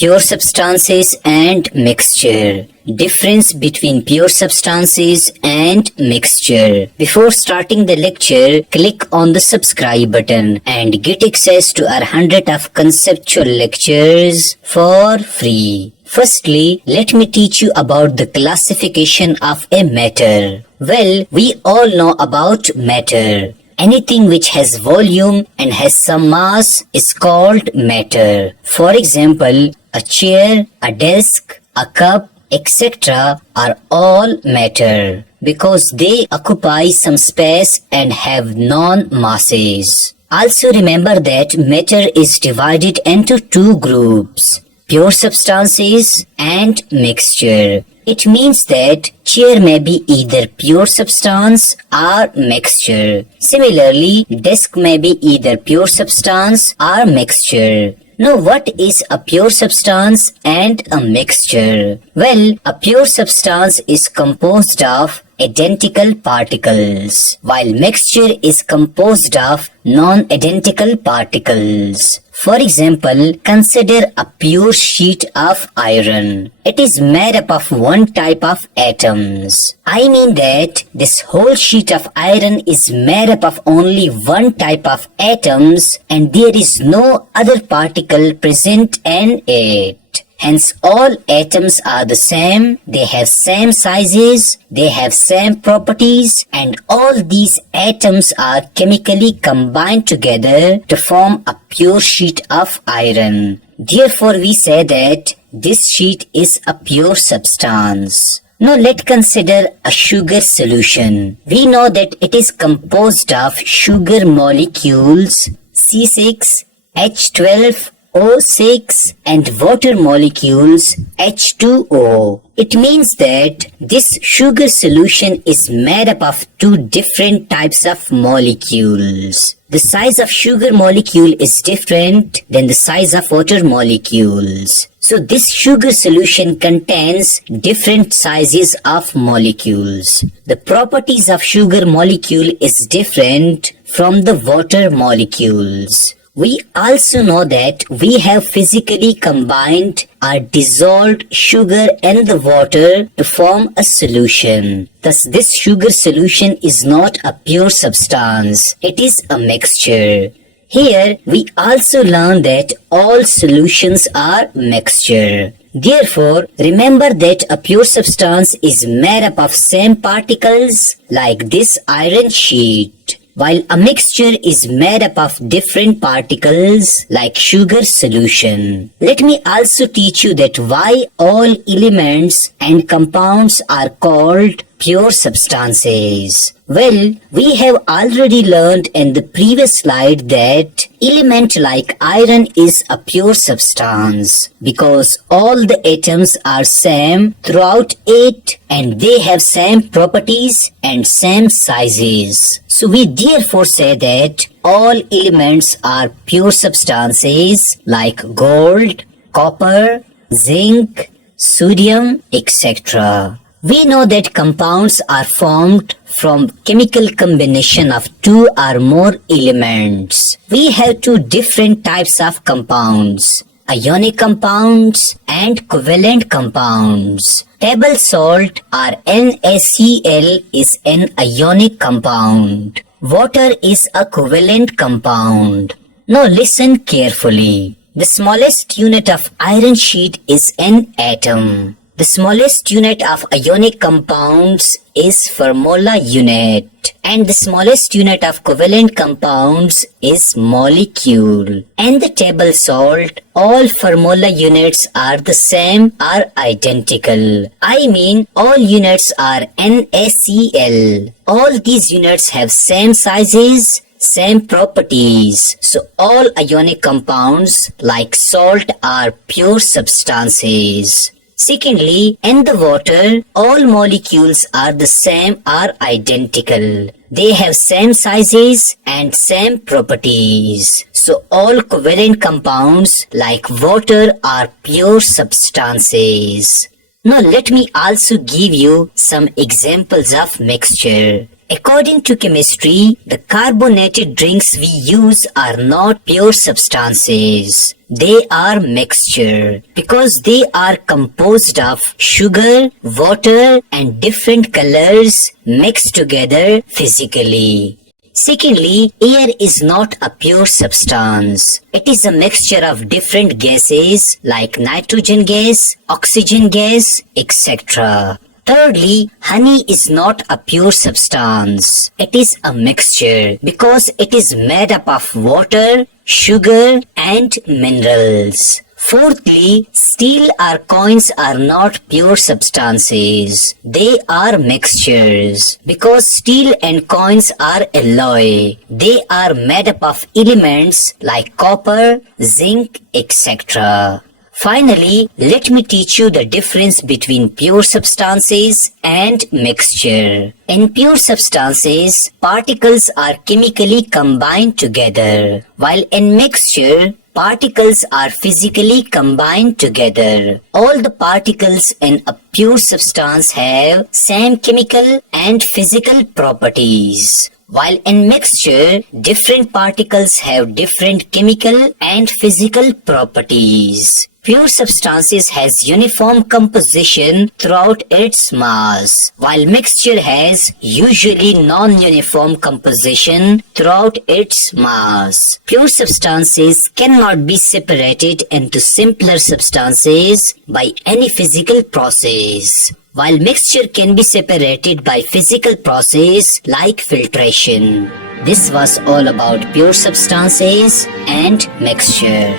Pure substances and mixture. Difference between pure substances and mixture. Before starting the lecture, click on the subscribe button and get access to our 100 of conceptual lectures for free. Firstly, let me teach you about the classification of a matter. Well, we all know about matter. Anything which has volume and has some mass is called matter. For example, a chair, a desk, a cup, etc. are all matter because they occupy some space and have non-masses. Also remember that matter is divided into two groups, pure substances and mixture. It means that chair may be either pure substance or mixture. Similarly, desk may be either pure substance or mixture. Now, what is a pure substance and a mixture? Well, a pure substance is composed of identical particles, while mixture is composed of non-identical particles. For example, consider a pure sheet of iron. It is made up of one type of atoms. I mean that this whole sheet of iron is made up of only one type of atoms and there is no other particle present in it. Hence, all atoms are the same, they have same sizes, they have same properties, and all these atoms are chemically combined together to form a pure sheet of iron. Therefore, we say that this sheet is a pure substance. Now, let's consider a sugar solution. We know that it is composed of sugar molecules C6, H12, O6 and water molecules H2O. It means that this sugar solution is made up of two different types of molecules. The size of sugar molecule is different than the size of water molecules. So this sugar solution contains different sizes of molecules. The properties of sugar molecule is different from the water molecules. We also know that we have physically combined or dissolved sugar and the water to form a solution. Thus, this sugar solution is not a pure substance. It is a mixture. Here, we also learn that all solutions are mixture. Therefore, remember that a pure substance is made up of same particles like this iron sheet, while a mixture is made up of different particles like sugar solution. Let me also teach you that why all elements and compounds are called pure substances. Well, we have already learned in the previous slide that element like iron is a pure substance because all the atoms are same throughout it and they have same properties and same sizes. So we therefore say that all elements are pure substances like gold, copper, zinc, sodium, etc. We know that compounds are formed from chemical combination of two or more elements. We have two different types of compounds, ionic compounds and covalent compounds. Table salt or NaCl is an ionic compound. Water is a covalent compound. Now listen carefully. The smallest unit of iron sheet is an atom. The smallest unit of ionic compounds is formula unit, and the smallest unit of covalent compounds is molecule. And the table salt, all formula units are the same or identical. I mean all units are NaCl. All these units have same sizes, same properties. So all ionic compounds like salt are pure substances. Secondly, in the water, all molecules are the same or identical. They have same sizes and same properties. So all covalent compounds like water are pure substances. Now let me also give you some examples of mixture. According to chemistry, the carbonated drinks we use are not pure substances. They are mixture because they are composed of sugar, water and different colors mixed together physically. Secondly, air is not a pure substance. It is a mixture of different gases like nitrogen gas, oxygen gas, etc. Thirdly, honey is not a pure substance. It is a mixture because it is made up of water, sugar and minerals. Fourthly, steel or coins are not pure substances. They are mixtures. Because steel and coins are alloy, they are made up of elements like copper, zinc, etc. Finally, let me teach you the difference between pure substances and mixture. In pure substances, particles are chemically combined together, while in mixture, particles are physically combined together. All the particles in a pure substance have same chemical and physical properties. While in mixture, different particles have different chemical and physical properties. Pure substances has uniform composition throughout its mass, while mixture has usually non-uniform composition throughout its mass. Pure substances cannot be separated into simpler substances by any physical process, while mixture can be separated by physical process like filtration. This was all about pure substances and mixture.